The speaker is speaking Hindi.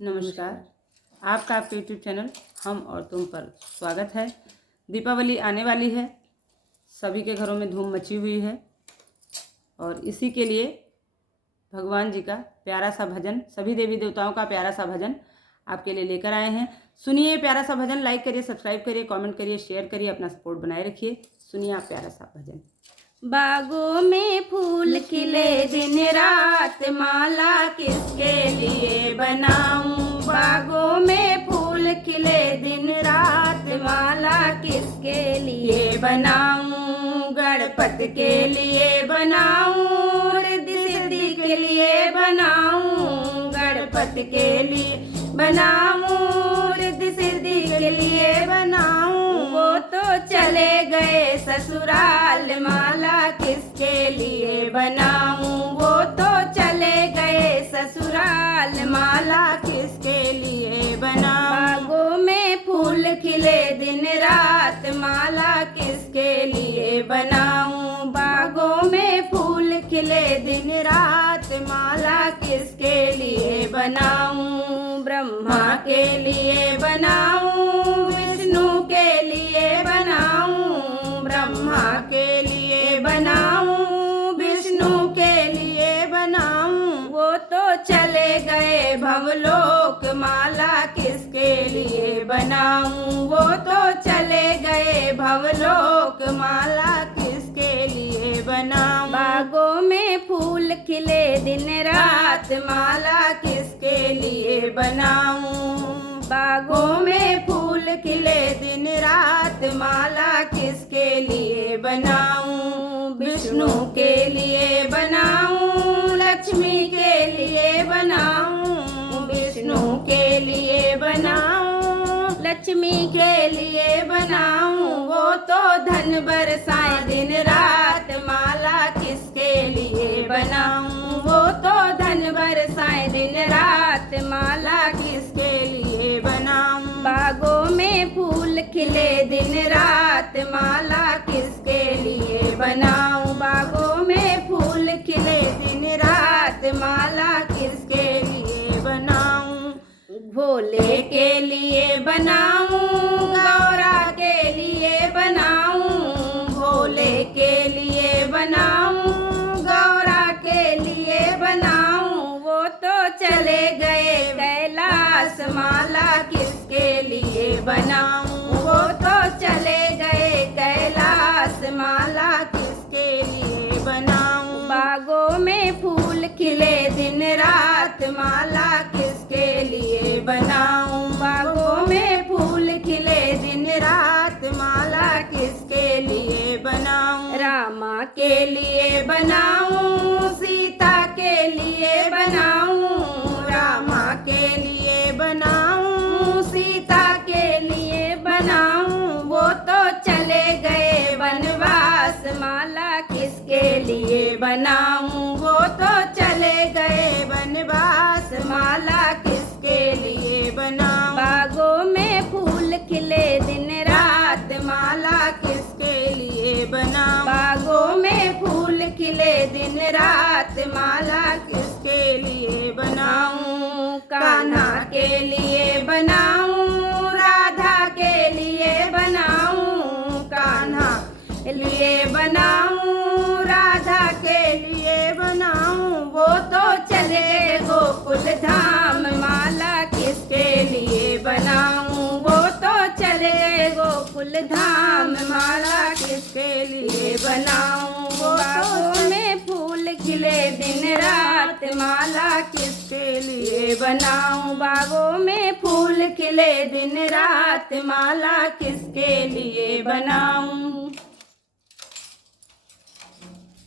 नमस्कार। आपका आपके यूट्यूब चैनल हम और तुम पर स्वागत है। दीपावली आने वाली है, सभी के घरों में धूम मची हुई है और इसी के लिए भगवान जी का प्यारा सा भजन, सभी देवी देवताओं का प्यारा सा भजन आपके लिए लेकर आए हैं। सुनिए प्यारा सा भजन, लाइक करिए, सब्सक्राइब करिए, कमेंट करिए, शेयर करिए, अपना सपोर्ट बनाए रखिए। सुनिए आप प्यारा सा भजन। बागों में फूल खिले दिन रात, माला किसके लिए बनाऊं। बागों में फूल खिले दिन रात, माला किसके लिए बनाऊं। गणपति के लिए बनाऊं, रिद्धि सिद्धि के लिए बनाऊं। गणपति के लिए बनाऊं, रिद्धि सिद्धि के लिए बनाऊं। वो तो चले गए ससुराल, माला किसके लिए बनाऊं। वो तो चले गए ससुराल, माला किसके लिए बनाऊं। बागों में फूल खिले दिन रात, माला किसके लिए बनाऊं। बागों में फूल खिले दिन रात, माला किसके लिए बनाऊं। ब्रह्मा के लिए बनाऊं, विष्णु के लिए बनाऊं। ब्रह्मा के लिए बनाऊं, विष्णु के लिए बनाऊं। वो तो चले गए भवलोक, माला किसके लिए बनाऊं। वो तो चले गए भवलोक, माला किसके लिए बनाऊं। बागों में फूल खिले दिन रात, माला किसके लिए बनाऊं। बागों में फूल खिले दिन रात, माला किसके लिए बनाऊं। विष्णु के लिए बनाऊं, लक्ष्मी के लिए बनाऊं। विष्णु के लिए बनाऊं, लक्ष्मी के लिए बनाऊं। वो तो धन बरसाए दिन रात, माला किसके लिए बनाऊं। वो तो धन बरसाए दिन रात, माला किसके लिए बनाऊं। बागों में फूल खिले दिन रात, माला किसके लिए बनाऊं। बागों में फूल खिले दिन रात, माला किसके लिए बनाऊं। भोले के लिए बनाऊं, गौरा के लिए बनाऊं। भोले के लिए बनाऊं, गौरा के लिए बनाऊं। वो तो चले गए कैलाश, माला किसके लिए बनाऊं। वो तो चले गए कैलाश, माला किसके लिए बनाऊं। बागों में फूल खिले दिन रात, माला किसके लिए बनाऊं। बागों में फूल खिले दिन रात, माला किसके लिए बनाऊं। रामा के लिए बनाऊं, सीता के लिए बनाऊं। रामा के लिए बनाऊं, सीता के लिए बनाऊं। वो तो चले गए वनवास, माला किसके लिए बनाऊं। वो तो चले गए वनवास, माला किसके लिए बनाऊं। बागों में फूल खिले दिन रात, माला किसके लिए बनाऊं। बागों में फूल खिले दिन रात, माला किसके लिए बनाऊं। कान्हा के लिए बनाऊं, राधा के लिए बनाऊं। कान्हा के लिए बनाऊं, राधा के लिए बनाऊं। वो तो चले गोकुल धाम, माला किसके लिए बनाऊं। वो तो चले गोकुल धाम, माला किसके लिए बनाऊं। बागों में फूल खिले दिन रात, माला किसके लिए बनाऊं। बागों में फूल खिले दिन रात, माला किसके लिए बनाऊं।